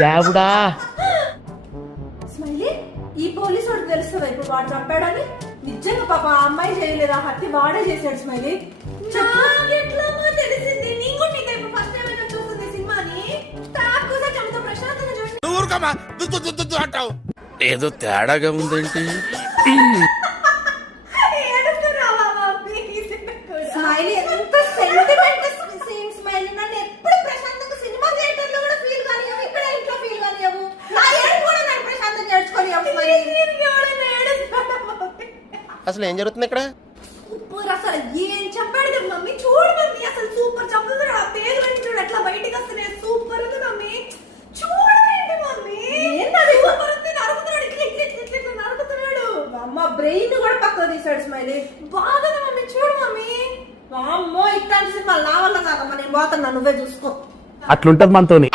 దేవుడా. స్మైలీ, ఈ పోలీసు వాడికి తెలుస్తుందా ఇప్పుడు వాడు చంపాడని? నిజంగా పాప ఆ అమ్మాయి చేయలేదా, హత్య వాడే చేశాడు. స్మైలీ ఎట్లా తెలిసింది? నీ కూడా నీకు ఇప్పుడు ఫస్ట్ టైం అయినా చూస్తుంది సినిమాని. తాకుసా చంపుతా ప్రశాంతంగా చూడండి. అంటావు ఏదో తేడాగా ఉందేంటి? స్మైలీ ఎంత సెంటిమెంట్ సీన్. స్మైలీ నన్ను ఎప్పుడు ప్రశాంతంగా సినిమా థియేటర్ లో కూడా ఫీల్ కానియవు, ఇక్కడ ఇంట్లో ఫీల్ కానియవు. నా ఏడు కూడా నన్ను ప్రశాంతంగా నేర్చుకోనియవు. అసలు ఏం జరుగుతుంది ఇక్కడ? సూపర్, అసలు ఏం చెప్పాడు మమ్మీ. చూడు మమ్మీ, అసలు సూపర్ చంపుతున్నాడు. ఆ పేరు వెంట చూడు ఎట్లా బయటికి వస్తున్నాయి. సూపర్ ఉంది మమ్మీ, చూడండి మమ్మీ. సూపర్ ఉంది. నరుకుతున్నాడు, ఇట్లా నరుకుతున్నాడు. అమ్మ బ్రెయిన్ కూడా పక్కకు తీసాడు. స్మైలీ బాగుంది మమ్మీ, చూడు మమ్మీ. అమ్మో ఇట్లాంటి సినిమాలు నా వల్ల కాదమ్మా, నేను పోతున్నా, నువ్వే చూసుకో. అట్లుంటది మనతోని.